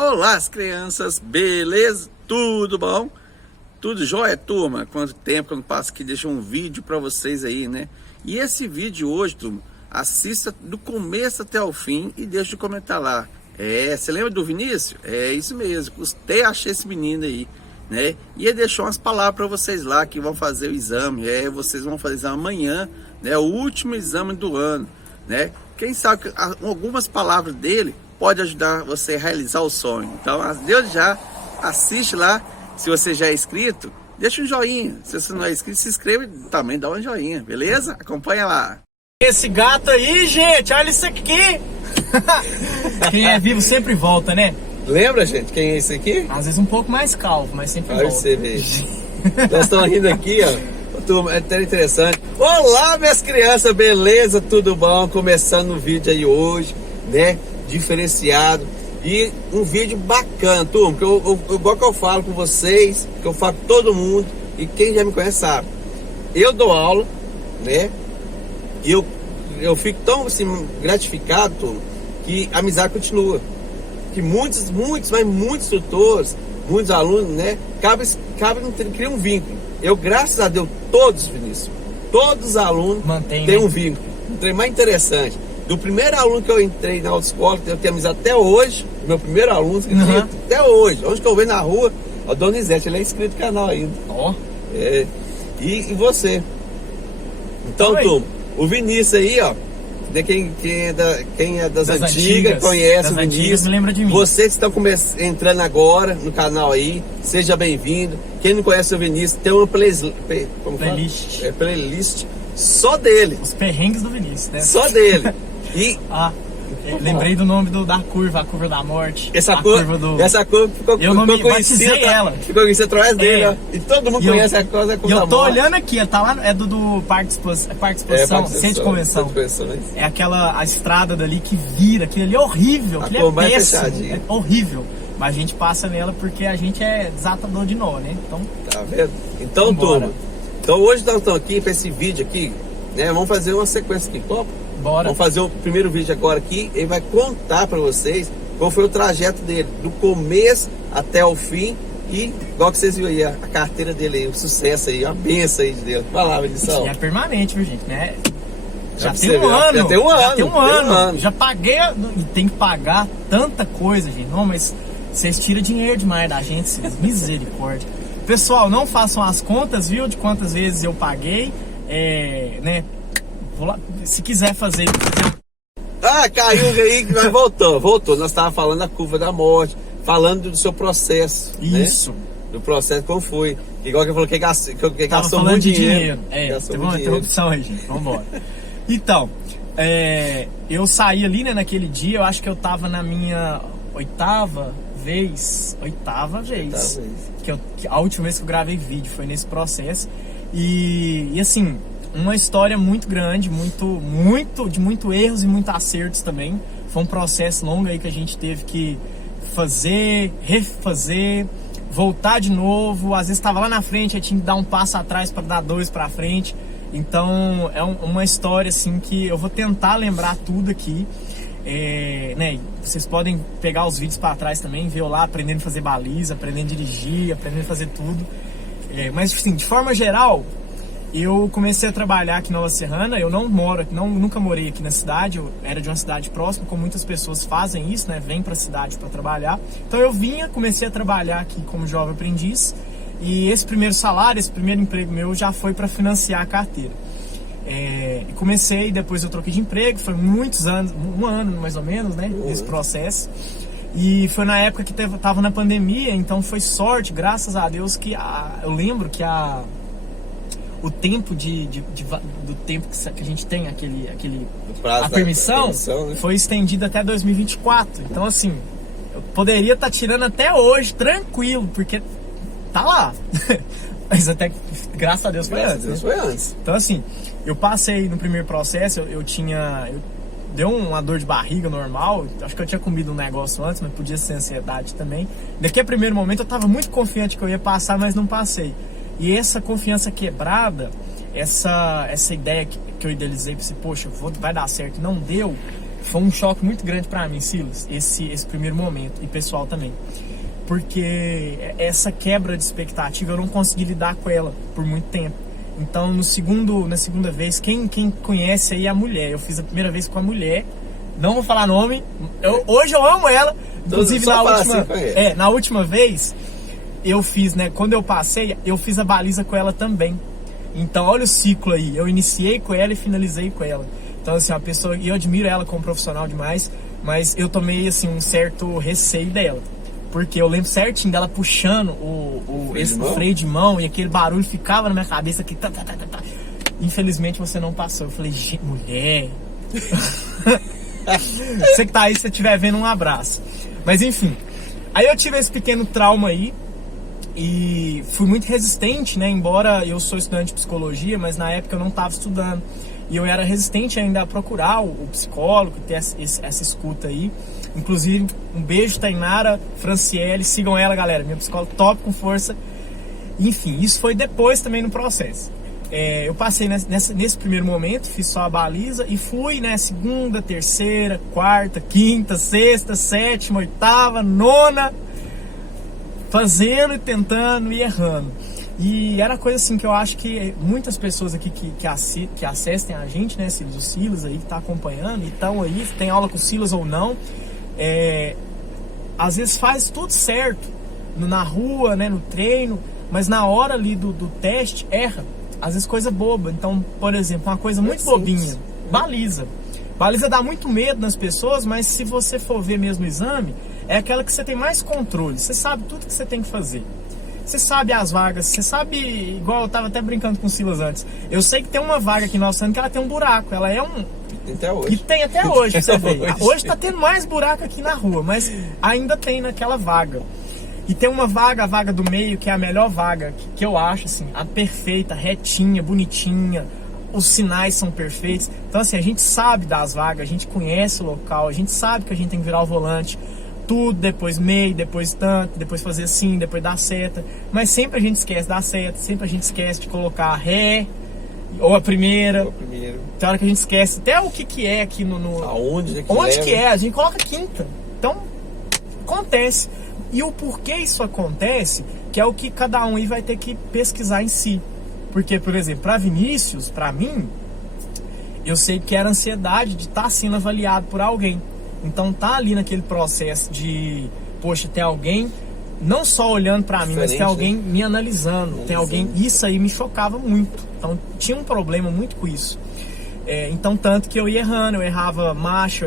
Olá, as crianças, beleza? Tudo bom? Tudo jóia, turma? Quanto tempo que eu não passo aqui, deixo um vídeo para vocês aí, né? E esse vídeo hoje, turma, assista do começo até o fim e deixa de comentar lá. Você lembra do Vinícius? É isso mesmo, custei achar esse menino aí, né? E ele deixou umas palavras para vocês lá que vão fazer o exame. Vocês vão fazer exame amanhã, né? O último exame do ano, né? Quem sabe que algumas palavras dele pode ajudar você a realizar o sonho. Então, Deus já assiste lá. Se você já é inscrito, deixa um joinha. Se você não é inscrito, se inscreve também, dá um joinha, beleza? Acompanha lá. Esse gato aí, gente, olha isso aqui. Quem é vivo sempre volta, né? Lembra, gente, quem é esse aqui? Às vezes um pouco mais calvo, mas sempre Olha volta. você ver. Nós estamos rindo aqui, ó. Turma, é até interessante. Olá, minhas crianças, beleza? Tudo bom? Começando o vídeo aí hoje, né? Diferenciado e um vídeo bacana, turma, que igual que eu falo com vocês, que eu falo com todo mundo, e quem já me conhece sabe, eu dou aula, né? E eu fico tão assim, gratificado, turma, que a amizade continua, que muitos instrutores, muitos alunos, né, criam um vínculo. Eu, graças a Deus, todos os alunos têm um vínculo. Um trem mais interessante. Do primeiro aluno que eu entrei na autoescola, eu tenho amizade até hoje, meu primeiro aluno, até hoje, onde que eu vejo na rua, a Dona Isete, ele é inscrito no canal ainda. Ó. E você? Então, turma, o Vinícius aí, ó, quem é das antigas, conhece o Vinícius. Me lembra de mim. Vocês que estão entrando agora no canal aí, seja bem-vindo. Quem não conhece o Vinícius, tem uma playlist só dele. Os perrengues do Vinícius, né? Só dele. E lembrei do nome da curva, a curva da morte. Essa curva ficou conhecida. Ela. Ficou conhecida através dele, ó. E todo mundo conhece a curva da morte. E eu tô olhando aqui, tá lá, é do Parque de Exposição, Centro de Convenção. É a estrada dali que vira, aquilo ali é horrível, aquilo é péssimo, é horrível. Mas a gente passa nela porque a gente é desatador de nó, né? Então, tá vendo? Então, turma, hoje nós estamos aqui para esse vídeo aqui, né? Vamos fazer uma sequência aqui, topa? Bora. Vamos fazer o primeiro vídeo agora aqui. Ele vai contar para vocês qual foi o trajeto dele, do começo até o fim. E igual que vocês viram aí, a carteira dele aí, o sucesso aí, a benção aí de Deus. Vai lá, Vinição. E é permanente, viu, gente, né? Já tem um ano. Já paguei e tem que pagar tanta coisa, gente. Não, mas vocês tiram dinheiro demais da gente, misericórdia. Pessoal, não façam as contas, viu, de quantas vezes eu paguei, né? Se quiser fazer. Caiu aí, mas voltou. Nós estávamos falando da curva da morte, falando do seu processo. Isso. Né? Do processo como foi. Igual que eu falou que gastou muito de dinheiro. Teve uma interrupção aí, gente. Vambora. Então, eu saí ali, né, naquele dia, eu acho que eu tava na minha oitava vez. A última vez que eu gravei vídeo foi nesse processo. E assim, uma história muito grande, de muito erros e muito acertos também. Foi um processo longo aí que a gente teve que fazer, refazer, voltar de novo. Às vezes estava lá na frente, aí tinha que dar um passo atrás para dar dois para frente. Então é uma história assim que eu vou tentar lembrar tudo aqui. Né, vocês podem pegar os vídeos para trás também, ver eu lá aprendendo a fazer baliza, aprendendo a dirigir, aprendendo a fazer tudo. Mas assim, de forma geral, eu comecei a trabalhar aqui em Nova Serrana. Eu nunca morei aqui na cidade, eu era de uma cidade próxima, como muitas pessoas fazem isso, né? Vêm para a cidade para trabalhar. Então eu comecei a trabalhar aqui como jovem aprendiz, e esse primeiro salário, esse primeiro emprego meu já foi para financiar a carteira. Depois eu troquei de emprego, foi muitos anos, um ano mais ou menos, né? Nesse processo. E foi na época que tava na pandemia, então foi sorte, graças a Deus, que eu lembro que o tempo do tempo que a gente tem a permissão, né? Foi estendida até 2024. Então assim, eu poderia estar tirando até hoje tranquilo, porque tá lá. Mas até que, graças a Deus, foi antes. Então assim, eu passei no primeiro processo, deu uma dor de barriga normal. Acho que eu tinha comido um negócio antes, mas podia ser ansiedade também. Daqui a primeiro momento eu tava muito confiante que eu ia passar, mas não passei. E essa confiança quebrada, essa ideia que eu idealizei, pensei, poxa, vai dar certo, não deu, foi um choque muito grande pra mim, Silas, esse primeiro momento, e pessoal também. Porque essa quebra de expectativa, eu não consegui lidar com ela por muito tempo. Então, na segunda vez, quem conhece aí a mulher, eu fiz a primeira vez com a mulher, não vou falar nome, hoje eu amo ela, inclusive na última vez, eu fiz, né, quando eu passei, eu fiz a baliza com ela também. Então, olha o ciclo aí, eu iniciei com ela e finalizei com ela. Então, assim, uma pessoa, e eu admiro ela como profissional demais, mas eu tomei, assim, um certo receio dela. Porque eu lembro certinho dela puxando o freio de mão e aquele barulho ficava na minha cabeça aqui. Tá. Infelizmente você não passou. Eu falei, mulher. Você que tá aí, se você estiver vendo, um abraço. Mas enfim. Aí eu tive esse pequeno trauma aí. E fui muito resistente, né? Embora eu sou estudante de psicologia, mas na época eu não estava estudando. E eu era resistente ainda a procurar o psicólogo, ter essa escuta aí. Inclusive, um beijo, Tainara Franciele, sigam ela, galera, minha psicóloga top, com força. Enfim, isso foi depois também no processo. Eu passei nesse primeiro momento, fiz só a baliza e fui, né, segunda, terceira, quarta, quinta, sexta, sétima, oitava, nona, fazendo e tentando e errando. E era coisa assim que eu acho que muitas pessoas aqui que assistem a gente, né, Silas, o Silas aí que tá acompanhando, e estão aí, tem aula com o Silas ou não, às vezes faz tudo certo, na rua, né, no treino, mas na hora ali do teste, erra. Às vezes coisa boba. Então, por exemplo, uma coisa muito bobinha, baliza. Baliza dá muito medo nas pessoas, mas se você for ver mesmo o exame, é aquela que você tem mais controle, você sabe tudo que você tem que fazer. Você sabe as vagas, você sabe, igual eu tava até brincando com o Silas antes, eu sei que tem uma vaga aqui no Alçando que ela tem um buraco, ela é um... Até hoje. E tem até hoje, pra você ver. Hoje tá tendo mais buraco aqui na rua, mas ainda tem naquela vaga. E tem uma vaga, a vaga do meio, que é a melhor vaga, que eu acho, assim, a perfeita, retinha, bonitinha, os sinais são perfeitos. Então, assim, a gente sabe das vagas, a gente conhece o local, a gente sabe que a gente tem que virar o volante, tudo, depois meio, depois tanto, depois fazer assim, depois dar seta. Mas sempre a gente esquece da seta, sempre a gente esquece de colocar a ré, ou a primeira. Tem hora que a gente esquece até o que é aqui no... Aonde onde que é, a gente coloca quinta. Então, acontece. E o porquê isso acontece, que é o que cada um aí vai ter que pesquisar em si. Porque, por exemplo, para Vinícius, para mim, eu sei que era ansiedade de estar sendo avaliado por alguém. Então tá ali naquele processo de, poxa, tem alguém não só olhando para mim, mas tem alguém me analisando, tem alguém, isso aí me chocava muito. Então tinha um problema muito com isso. Então tanto que eu ia errando, eu errava marcha,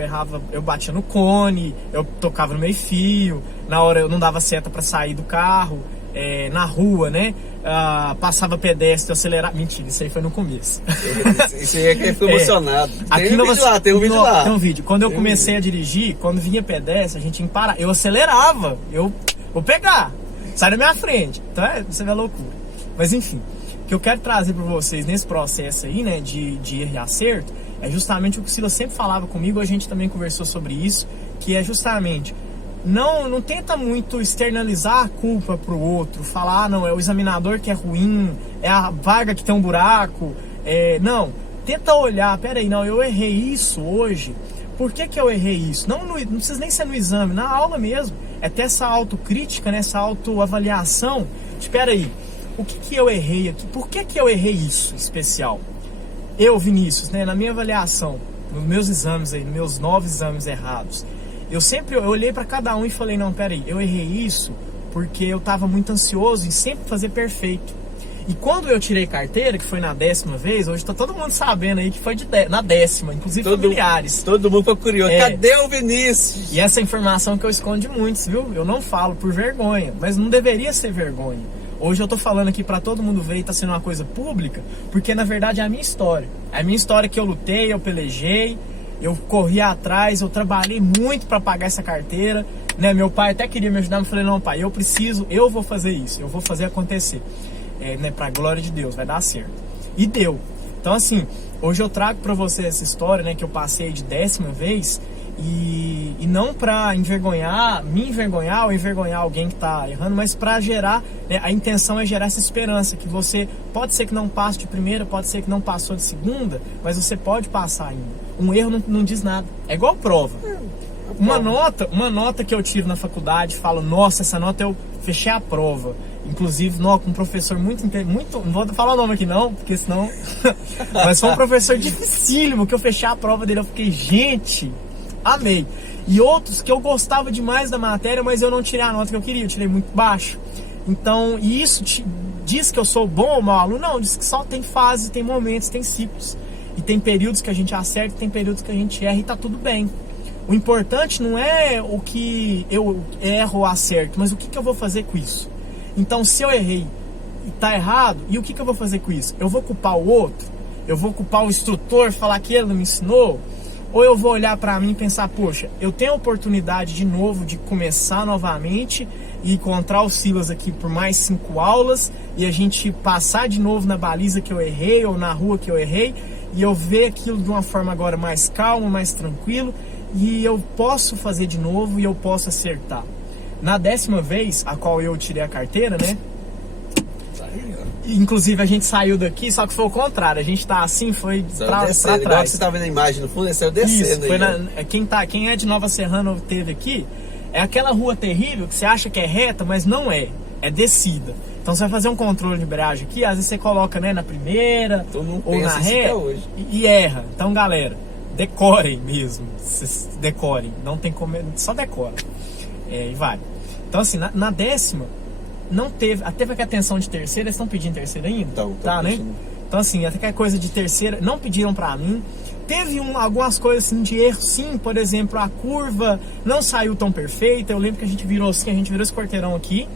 eu batia no cone, eu tocava no meio fio, na hora eu não dava seta para sair do carro, na rua, né? Passava pedestre, acelerava. Mentira, isso aí foi no começo. Isso aí é que foi emocionado. Tem um vídeo lá. Tem um vídeo. Quando eu comecei a dirigir, quando vinha pedestre, a gente tinha que parar. Eu acelerava, eu vou pegar, sai da minha frente. Então você vê a loucura. Mas enfim, o que eu quero trazer para vocês nesse processo aí, né, de erro e acerto, é justamente o que o Silas sempre falava comigo, a gente também conversou sobre isso, que é justamente, não tenta muito externalizar a culpa pro outro, falar, não, é o examinador que é ruim, é a vaga que tem um buraco, não, tenta olhar, peraí, não, eu errei isso hoje, por que eu errei isso? Não precisa nem ser no exame, na aula mesmo, é ter essa autocrítica, né, essa autoavaliação, espera aí, o que eu errei aqui? Por que eu errei isso especial? Eu, Vinícius, né, na minha avaliação, nos meus exames aí, nos meus 9 exames errados, eu olhei para cada um e falei, não, peraí, eu errei isso porque eu estava muito ansioso em sempre fazer perfeito. E quando eu tirei carteira, que foi na 10ª vez, hoje tá todo mundo sabendo aí que foi na 10ª, inclusive familiares. Todo mundo ficou curioso, cadê o Vinícius? E essa informação que eu escondo de muitos, viu? Eu não falo por vergonha, mas não deveria ser vergonha. Hoje eu tô falando aqui pra todo mundo ver e tá sendo uma coisa pública, porque na verdade é a minha história. É a minha história que eu lutei, eu pelejei, eu corri atrás, eu trabalhei muito pra pagar essa carteira, né? Meu pai até queria me ajudar, mas eu falei, não, pai, eu vou fazer isso, eu vou fazer acontecer. Né? Pra glória de Deus, vai dar certo. E deu. Então assim, hoje eu trago pra você essa história, né, que eu passei de 10ª vez, e não para me envergonhar ou envergonhar alguém que está errando, mas para gerar, né, a intenção é gerar essa esperança, que você pode ser que não passe de primeira, pode ser que não passou de segunda, mas você pode passar ainda. um erro não diz nada. É igual prova. Uma nota que eu tiro na faculdade, falo, nossa, essa nota eu fechei a prova. Inclusive, com um professor muito, não vou falar o nome aqui não, porque senão... Mas foi um professor dificílimo, que eu fechei a prova dele, eu fiquei, gente, amei. E outros que eu gostava demais da matéria, mas eu não tirei a nota que eu queria, eu tirei muito baixo. Então, e isso diz que eu sou bom ou mau aluno? Não, diz que só tem fases, tem momentos, tem ciclos. E tem períodos que a gente acerta, tem períodos que a gente erra e tá tudo bem. O importante não é o que eu erro ou acerto, mas o que eu vou fazer com isso. Então, se eu errei e tá errado, e o que eu vou fazer com isso? Eu vou culpar o outro? Eu vou culpar o instrutor, falar que ele não me ensinou? Ou eu vou olhar pra mim e pensar, poxa, eu tenho a oportunidade de novo de começar novamente e encontrar o Silas aqui por mais 5 aulas e a gente passar de novo na baliza que eu errei ou na rua que eu errei e eu ver aquilo de uma forma agora mais calma, mais tranquilo e eu posso fazer de novo e eu posso acertar. Na 10ª vez, a qual eu tirei a carteira, né? Inclusive a gente saiu daqui, só que foi o contrário. A gente tá assim, foi pra trás. Igual que você tá vendo a imagem no fundo, ele saiu descendo. Isso, foi quem é de Nova Serrana teve aqui, é aquela rua terrível que você acha que é reta, mas não é. É descida. Então você vai fazer um controle de embreagem aqui, às vezes você coloca, né, na primeira ou na ré e erra. Então, galera, decorem mesmo. Decorem. Não tem como. Só decora. E vai. Então assim, na 10ª não teve, até que a atenção de terceira, eles estão pedindo terceira ainda? Então, tá, né? Então assim, até que a coisa de terceira, não pediram pra mim. Teve algumas coisas assim de erro, sim, por exemplo, a curva não saiu tão perfeita. Eu lembro que a gente virou assim, esse quarteirão aqui,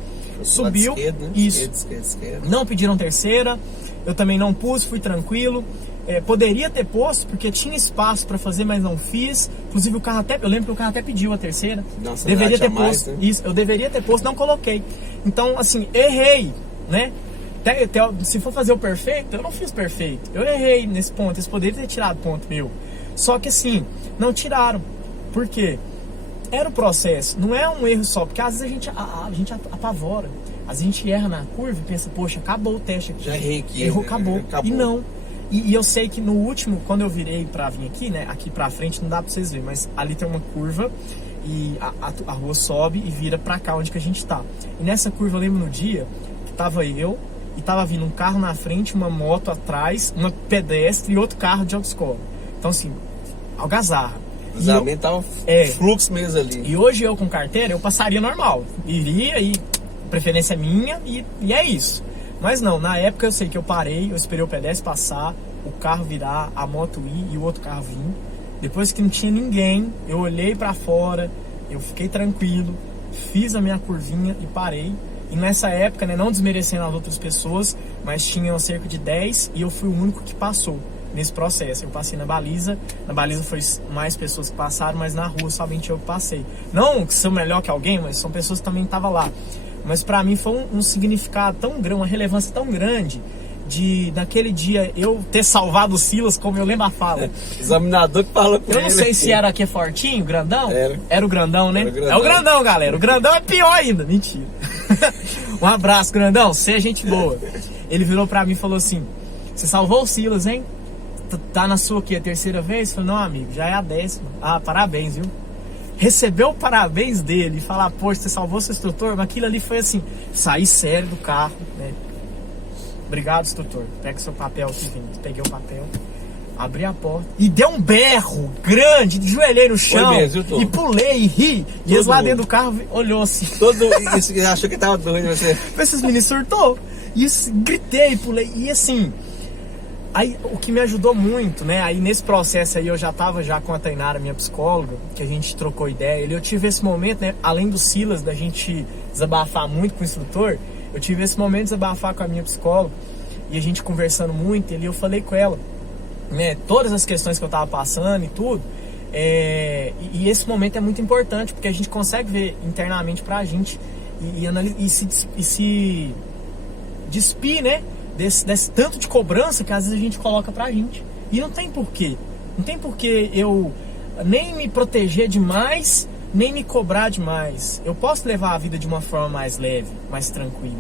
subiu, esquerda, isso, esquerda. Não pediram terceira, eu também não pus, fui tranquilo. Poderia ter posto, porque tinha espaço para fazer, mas não fiz. Inclusive o carro eu lembro que o carro até pediu a terceira. Nossa, deveria ter mais, posto, né? isso, eu deveria ter posto, não coloquei. Então, assim, errei, né? Se for fazer o perfeito, eu não fiz perfeito. Eu errei nesse ponto, eles poderiam ter tirado ponto meu. Só que assim, não tiraram. Por quê? Era o processo, não é um erro só, porque às vezes a gente apavora. Às vezes a gente erra na curva e pensa, poxa, acabou o teste aqui. Já errei aqui. Errou, acabou. E não. E eu sei que no último, quando eu virei pra vir aqui, né? Aqui pra frente não dá pra vocês verem, mas ali tem uma curva e a rua sobe e vira pra cá onde que a gente tá. E nessa curva eu lembro no dia que tava eu e tava vindo um carro na frente, uma moto atrás, uma pedestre e outro carro de autoescola. Então assim, algazarra. Exatamente, tava fluxo mesmo ali. E hoje eu com carteira, eu passaria normal. Iria e preferência minha e é isso. Mas não, na época eu sei que eu parei, eu esperei o pedestre passar, o carro virar, a moto ir e o outro carro vir. Depois que não tinha ninguém, eu olhei pra fora, eu fiquei tranquilo, fiz a minha curvinha e parei. E nessa época, né, não desmerecendo as outras pessoas, mas tinham cerca de 10 e eu fui o único que passou nesse processo. Eu passei na baliza foi mais pessoas que passaram, mas na rua somente eu que passei. Não que sou melhor que alguém, mas são pessoas que também estavam lá. Mas pra mim foi um significado tão grande, uma relevância tão grande de naquele dia eu ter salvado o Silas, como eu lembro a fala. Examinador que falou com ele. Eu não sei se era aqui fortinho, grandão. Era o grandão, né? É o grandão, galera. O grandão é pior ainda. Mentira. Um abraço, grandão. Seja gente boa. Ele virou pra mim e falou assim: você salvou o Silas, hein? Tá na sua aqui a terceira vez? Eu falei, não, amigo, já é a 10ª. Ah, parabéns, viu? Recebeu o parabéns dele e falar, poxa, você salvou seu instrutor, mas aquilo ali foi assim, sair sério do carro, né? Obrigado, instrutor. Pega seu papel aqui, Vinícius. Peguei o papel, abri a porta e deu um berro grande, joelhei no chão e pulei e ri. E eles lá dentro do carro olhou assim. Achou que tava doido você. Esses meninos surtou. E gritei, pulei. E assim, aí o que me ajudou muito, né? Aí nesse processo aí eu já tava com a Tainara, minha psicóloga, que a gente trocou ideia. Eu tive esse momento, né? Além do Silas, da gente desabafar muito com o instrutor, eu tive esse momento de desabafar com a minha psicóloga e a gente conversando muito. E eu falei com ela, né? Todas as questões que eu tava passando e tudo. E esse momento é muito importante porque a gente consegue ver internamente pra gente e se despir, né? Desse tanto de cobrança que às vezes a gente coloca pra gente. E não tem porquê. Não tem porquê eu nem me proteger demais, nem me cobrar demais. Eu posso levar a vida de uma forma mais leve, mais tranquila.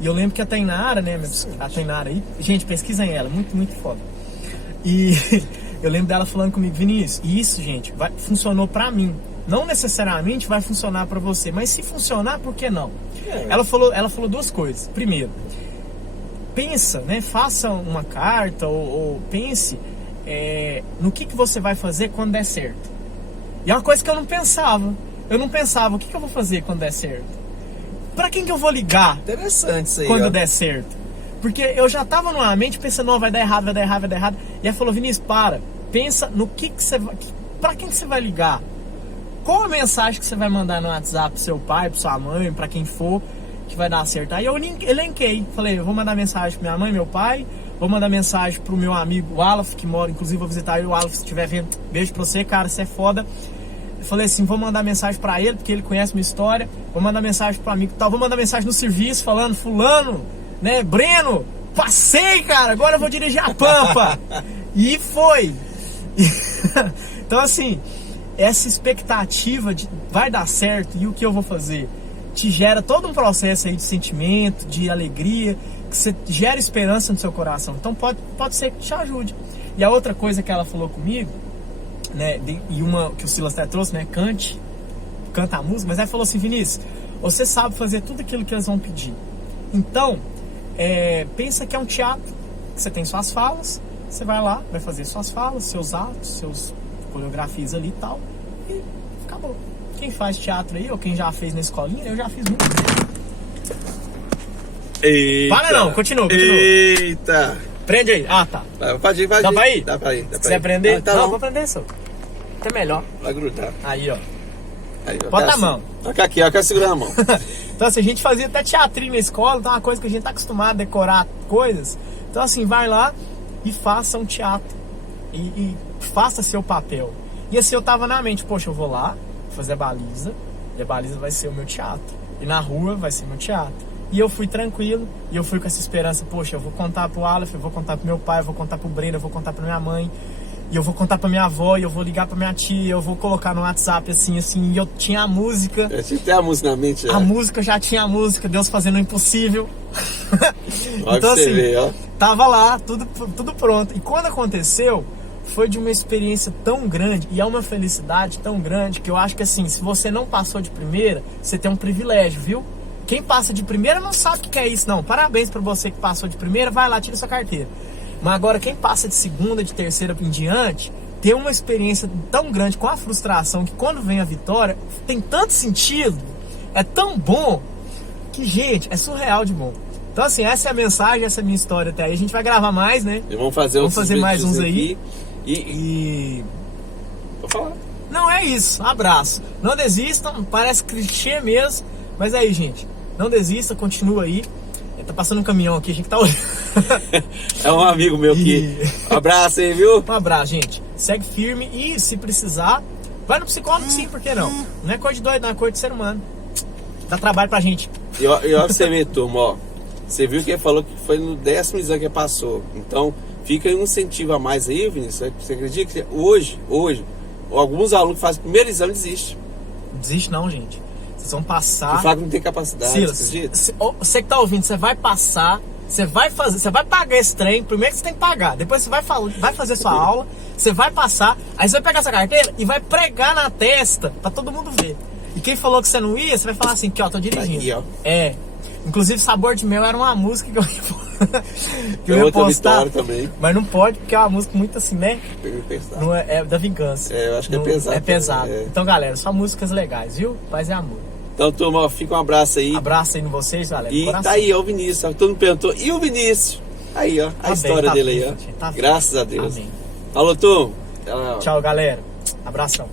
E eu lembro que a Tainara, né? A Tainara aí, gente, pesquisem ela, muito, muito foda. E eu lembro dela falando comigo, Vinícius, isso, gente, funcionou pra mim. Não necessariamente vai funcionar pra você, mas se funcionar, por que não? Ela falou duas coisas. Primeiro, pensa, né? Faça uma carta ou pense no que você vai fazer quando der certo. E é uma coisa que eu não pensava. Eu não pensava, o que eu vou fazer quando der certo? Pra quem que eu vou ligar? Interessante isso aí. Quando der certo. Porque eu já tava numa mente pensando, não, vai dar errado, vai dar errado, vai dar errado. E ela falou, Vinícius, pensa no que você vai... Pra quem que você vai ligar? Qual a mensagem que você vai mandar no WhatsApp pro seu pai, pra sua mãe, pra quem for, que vai dar certo? Aí eu elenquei. Falei, eu vou mandar mensagem pra minha mãe, meu pai, vou mandar mensagem pro meu amigo Alaf, que mora, inclusive vou visitar ele, o Alaf, se estiver vendo, beijo pra você, cara, você é foda. Eu falei assim, vou mandar mensagem pra ele, porque ele conhece minha história, vou mandar mensagem pro amigo tal, vou mandar mensagem no serviço, falando, fulano, né, Breno, passei, cara, agora eu vou dirigir a Pampa. E foi. Então assim, essa expectativa de vai dar certo e o que eu vou fazer te gera todo um processo aí de sentimento, de alegria, que você gera esperança no seu coração. Então pode ser que te ajude. E a outra coisa que ela falou comigo, né, e uma que o Silas até trouxe, né, canta a música, mas ela falou assim, Vinícius, você sabe fazer tudo aquilo que eles vão pedir. Então, pensa que é um teatro, que você tem suas falas, você vai lá, vai fazer suas falas, seus atos, seus coreografias ali e tal, e acabou. Quem faz teatro aí, ou quem já fez na escolinha, eu já fiz muito. Eita. Para não, continua. Eita. Prende aí. Ah, tá. Pode ir. Dá pra ir? Dá pra ir. Se você aprender? Tá não, vou aprender, só. Até melhor. Vai grudar. Aí, ó. Aí, bota a mão. Aqui, ó, eu quero segurar a mão. Então assim, a gente fazia até teatrinho na escola, então é uma coisa que a gente tá acostumado a decorar coisas. Então assim, vai lá e faça um teatro. E faça seu papel. E assim, eu tava na mente, poxa, eu vou lá fazer a baliza, e a baliza vai ser o meu teatro. E na rua vai ser meu teatro. E eu fui tranquilo, e eu fui com essa esperança, poxa, eu vou contar pro Aleph, eu vou contar pro meu pai, eu vou contar pro Breno, eu vou contar pra minha mãe, e eu vou contar pra minha avó, e eu vou ligar pra minha tia, eu vou colocar no WhatsApp, assim, e eu tinha a música. Tinha que ter a música na mente, A música, já tinha a música, Deus fazendo o impossível. Então assim, ver, ó. Tava lá, tudo pronto. E quando aconteceu, foi de uma experiência tão grande, e é uma felicidade tão grande, que eu acho que assim, se você não passou de primeira, você tem um privilégio, viu? Quem passa de primeira não sabe o que é isso, não. Parabéns pra você que passou de primeira, vai lá, tira sua carteira. Mas agora quem passa de segunda, de terceira em diante, tem uma experiência tão grande com a frustração, que quando vem a vitória, tem tanto sentido, é tão bom, que gente, é surreal de bom. Então assim, essa é a mensagem, essa é a minha história até aí. A gente vai gravar mais, né? E vamos fazer mais uns aí. Vou falar. Não, é isso, abraço. Não desistam, parece clichê mesmo, mas é aí, gente, não desista, continua aí. Tá passando um caminhão aqui, a gente tá olhando. É um amigo meu aqui. Abraço aí, viu? Um abraço, gente. Segue firme e se precisar, vai no psicólogo sim, por que não? Não é coisa de doido, não é coisa de ser humano. Dá trabalho pra gente. E ó, você vê, turma, ó. Você viu que ele falou que foi no 10º exame que passou. Então, fica aí um incentivo a mais aí, Vinícius. Você acredita que hoje, alguns alunos que fazem o primeiro exame desistem? Desiste não, gente. Vocês vão passar. Que fala que não tem capacidade, Silas, você acredita? você que tá ouvindo, você vai passar, você vai pagar esse trem. Primeiro que você tem que pagar, depois você vai fazer sua aula, você vai passar, aí você vai pegar essa carteira e vai pregar na testa pra todo mundo ver. E quem falou que você não ia, você vai falar assim, que ó, tô dirigindo. Aqui, ó. Inclusive Sabor de Mel era uma música que eu ia postar também. Mas não pode, porque é uma música muito assim, né? Não é da vingança. Eu acho que é pesado. É pesado. Então galera, só músicas legais, viu? Paz é amor. Então, turma, fica um abraço aí. Abraço aí em vocês, galera. E tá aí, ó, o Vinícius. Todo mundo perguntou, e o Vinícius? Aí, ó, a história dele aí, ó. Graças a Deus. Amém. Falou, turma. Tchau, galera. Abração.